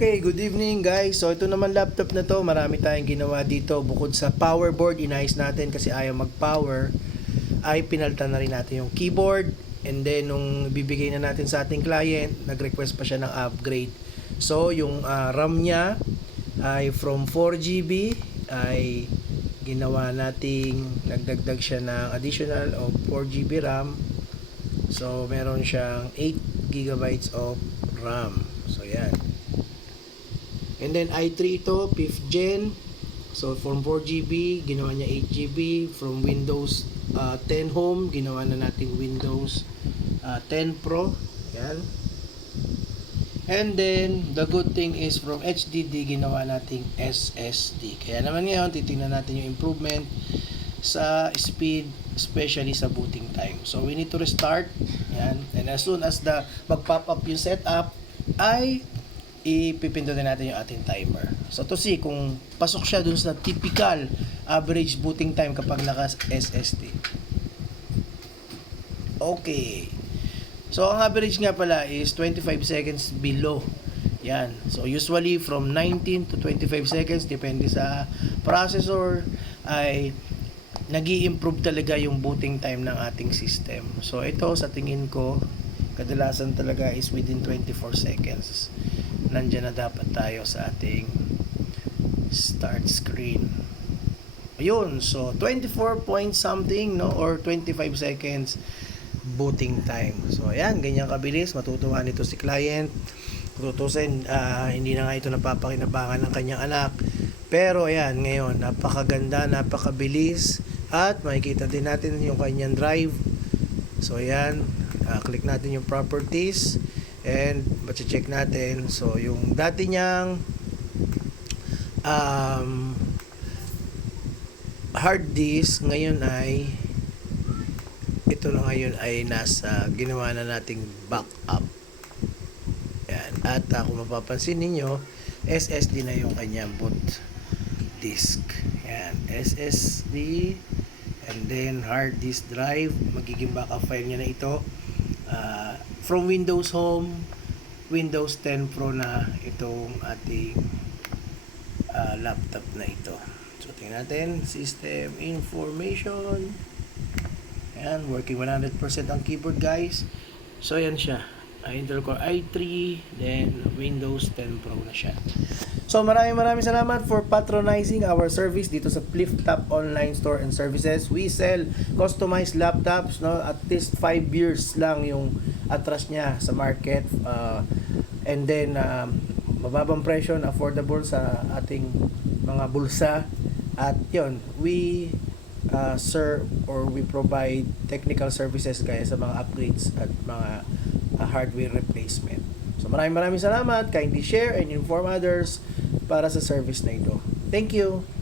Okay, good evening guys. So ito naman laptop na to, marami tayong ginawa dito. Bukod sa power board, inayos natin kasi ayaw mag-power, ay pinalitan na rin natin yung keyboard. And then nung bibigay na natin sa ating client, nag-request pa siya ng upgrade. So yung RAM niya ay from 4GB ay ginawa nating nagdagdag siya ng additional of 4GB RAM. So meron siyang 8GB of RAM. So yan. And then i3 ito, 5th gen. So from 4GB, ginawa niya 8GB. From Windows 10 Home, ginawa na natin Windows 10 Pro. Yan. And then, the good thing is from HDD, ginawa nating SSD. Kaya naman ngayon, titingnan natin yung improvement sa speed, especially sa booting time. So we need to restart. Yan. And as soon as mag-pop up yung setup, ay ipipindutin natin yung ating timer. So to see kung pasok siya dun sa typical average booting time kapag naka-SSD. Okay. So ang average nga pala is 25 seconds below. Yan. So usually from 19 to 25 seconds depende sa processor ay nag-i-improve talaga yung booting time ng ating system. So ito sa tingin ko kadalasan talaga is within 24 seconds. Nandiyan na dapat tayo sa ating start screen. Ayun, so 24 point something, no, or 25 seconds booting time. So ayan, ganyan kabilis. Matutuwa nito si client. Tutusin, hindi na nga ito napapakinabangan ng kanyang anak. Pero ayan, ngayon, napakaganda, napakabilis. At makikita din natin yung kanyang drive. So ayan, click natin yung properties. And check natin. So yung dati niyang hard disk ngayon ay ito na ngayon ay nasa ginawa na nating backup. Yan. At kung mapapansin ninyo, SSD na yung kanyang boot disk. Yan. SSD and then hard disk drive. Magiging backup file niya na ito. From Windows Home, Windows 10 Pro na itong ating laptop na ito. So tingnan natin, system information. Ayan, working 100% ang keyboard guys. So ayan siya, Intel Core i3, then Windows 10 Pro na siya. So maraming salamat for patronizing our service dito sa Flip-Top Online Store and Services. We sell customized laptops, no? At least 5 years lang yung atras niya sa market. And then mababang presyo, affordable sa ating mga bulsa. At yun, we serve or we provide technical services guys sa mga upgrades at mga hardware replacement. So maraming salamat. Kindly share and inform others para sa service na ito. Thank you.